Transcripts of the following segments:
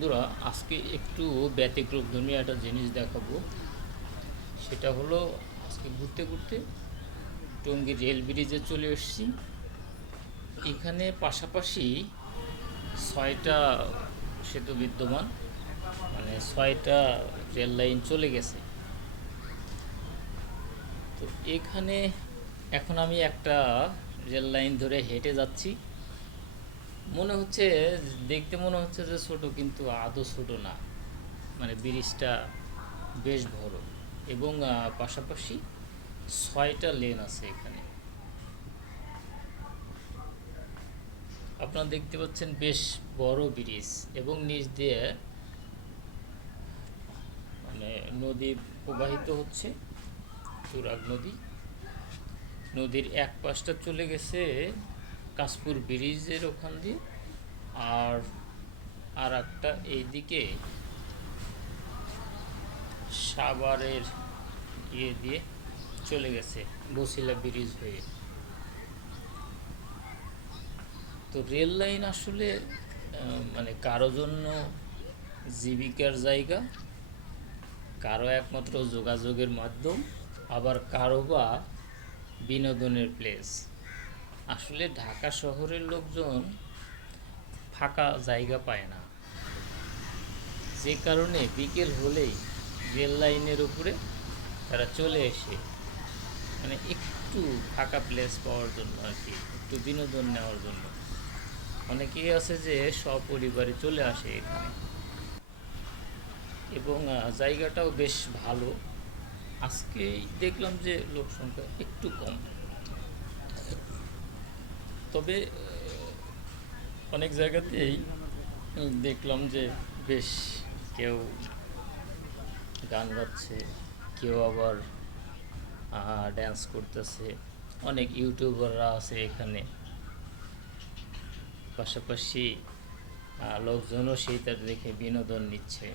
বন্ধুরা, আজকে একটু ব্যতিক্রমধর্মী একটা জিনিস দেখাবো। সেটা হলো, আজকে ঘুরতে ঘুরতে টঙ্গী রেল ব্রিজে চলে এসেছি। এখানে পাশাপাশি 6টা সেতু বিদ্যমান, মানে 6টা রেল লাইন চলে গেছে। তো এখানে এখন আমি একটা রেল লাইন ধরে হেঁটে যাচ্ছি। মনে হচ্ছে, দেখতে মনে হচ্ছে যে ছোট, কিন্তু আদৌ ছোট না। মানে ব্রিজটা বেশ বড় এবং পাশাপাশি 6টা লেন আছে এখানে। আপনারা দেখতে পাচ্ছেন বেশ বড় ব্রিজ এবং নিচ দিয়ে মানে নদী প্রবাহিত হচ্ছে, তুরাগ নদী। নদীর এক পাশটা চলে গেছে কাশপুর ব্রিজের ওখান দিয়ে, আর আর একটা এইদিকে সাভারের ইয়ে দিয়ে চলে গেছে বসিলা ব্রিজ হয়ে। তো রেল লাইন আসলে মানে কারো জন্য জীবিকার জায়গা, কারো একমাত্র যোগাযোগের মাধ্যম, আবার কারো বা বিনোদনের প্লেস। আসলে ঢাকা শহরের লোকজন ফাঁকা জায়গা পায় না, যে কারণে বিকেল হলেই রেল লাইনের উপরে তারা চলে এসে মানে একটু ফাঁকা প্লেস পাওয়ার জন্য আর কি, একটু বিনোদন নেওয়ার জন্য অনেকেই আছে যে সপরিবারে চলে আসে এখানে। এবং জায়গাটাও বেশ ভালো। আজকেই দেখলাম যে লোক সংখ্যা একটু কম, তবে অনেক জায়গাতেই দেখলাম যে বেশ কেউ গান গাচ্ছে, কেউ আবার ড্যান্স করতেছে। অনেক ইউটিউবাররা আছে এখানে, পাশাপাশি লোকজনও সেই তার দেখে বিনোদন নিচ্ছে।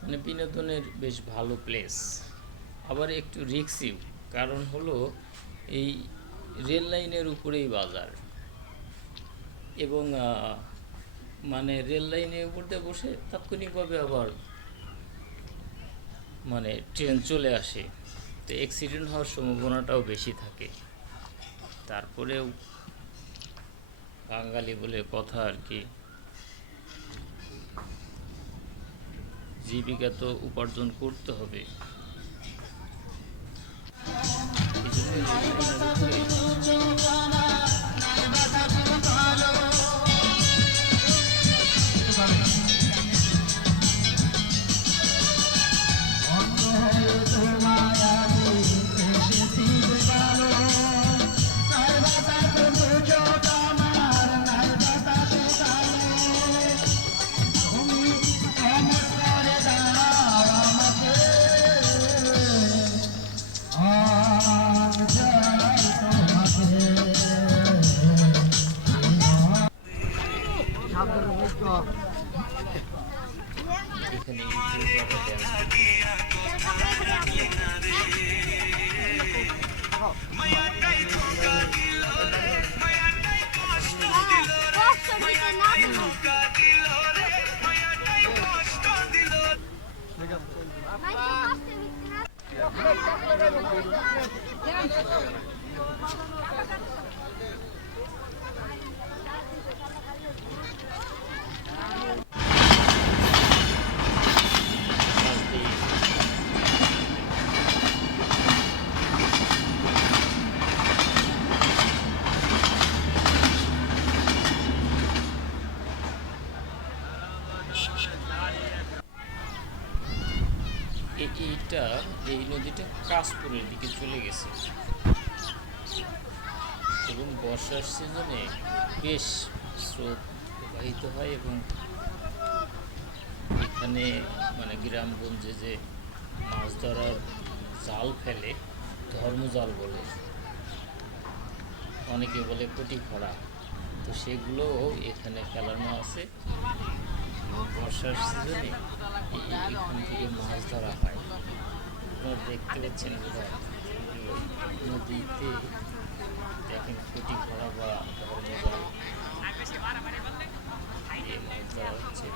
মানে বিনোদনের বেশ ভালো প্লেস, আবার একটু রিক্সিও। কারণ হলো, এই রেল লাইনের উপরেই বাজার এবং মানে রেল লাইনের উপর দিয়ে বসে তাৎক্ষণিকভাবে আবার মানে ট্রেন চলে আসে। তো অ্যাক্সিডেন্ট হওয়ার সম্ভাবনাটাও বেশি থাকে। তারপরেও বাঙালি বলে কথা আর কি, জীবিকা তো উপার্জন করতে হবে। এই জন্য রেল লাইনের উপরে এখানে ইউটিউবাররা ড্যান্স করতেছে। মাছ দিয়ে এইটা, এই নদীটা কাশপুরের দিকে চলে গেছে এবং বর্ষার সিজনে বেশ স্রোত প্রবাহিত হয়। এবং এখানে মানে গ্রামগঞ্জে যে মাছ ধরার জাল ফেলে, ধর্মজাল বলে, অনেকে বলে কটি খড়া, তো সেগুলো এখানে ফেলানো আছে। বর্ষার সিজনে এখান থেকে মাছ ধরা হয়। আপনারা দেখতে পাচ্ছেন বোধহয় নদীতে, দেখেন কটি খড়া বা ধর্মজাল দেওয়া হচ্ছে।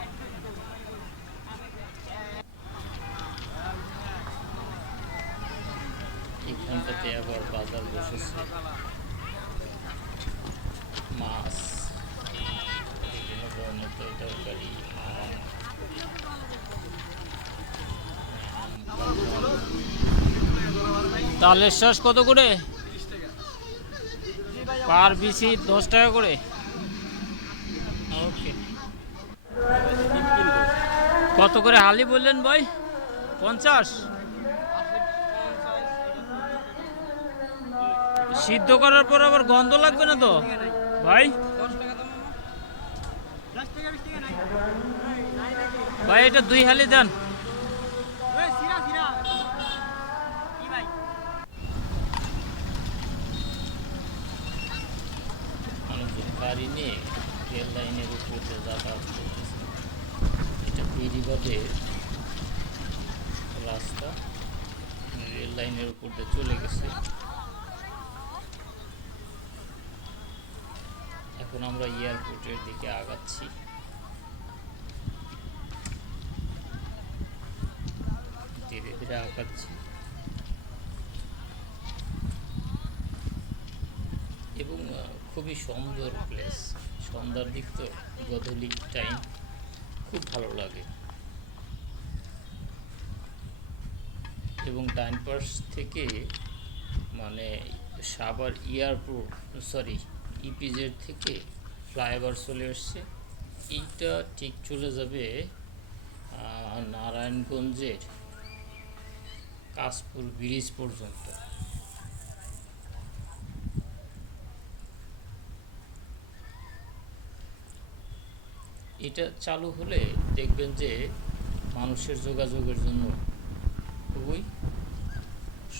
এখানটাতে আবার বাজার বসেছে, মাছ, বিভিন্ন ধরনের তরকারি, তালের শ্বাস কত করে? পার বিসি 10 টাকা করে। ওকে, কত করে হালি বললেন ভাই? 50। সিদ্ধ করার পর আবার গন্ধ লাগবে না তো ভাই? ভাই এটা 2 হালি দেন। মানুষজন গাড়ি নিয়ে রেল লাইনের উপর দিয়ে যাতায়াত করতেছে। এটা বেরিবাদের রাস্তা, রেল লাইনের উপর দিয়ে চলে গেছে। এখন আমরা এয়ারপোর্টের দিকে আগাচ্ছি। ধীরে ধীরে আগাচ্ছি এবং খুবই সুন্দর প্লেস। সন্ধ্যার দিক তো, গধূলি টাইম খুব ভালো লাগে। এবং ডাইন পাশ থেকে মানে সাভার এয়ারপোর্ট, সরি ইপিজেড থেকে ফ্লাইওভার চলে আসছে। এইটা ঠিক চলে যাবে নারায়ণগঞ্জের কাশপুর ব্রিজ পর্যন্ত। এটা চালু হলে দেখবেন যে মানুষের যোগাযোগের জন্য খুবই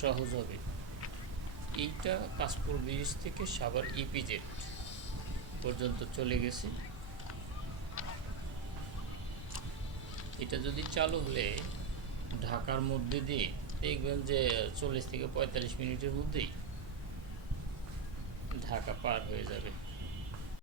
সহজ হবে। এইটা কাশপুর ব্রিজ থেকে সাভার ইপিজেড পর্যন্ত চলে গেছে। এটা যদি চালু হলে ঢাকার মধ্যে দিয়ে দেখবেন যে 40 থেকে 45 মিনিটের মধ্যেই ঢাকা পার হয়ে যাবে।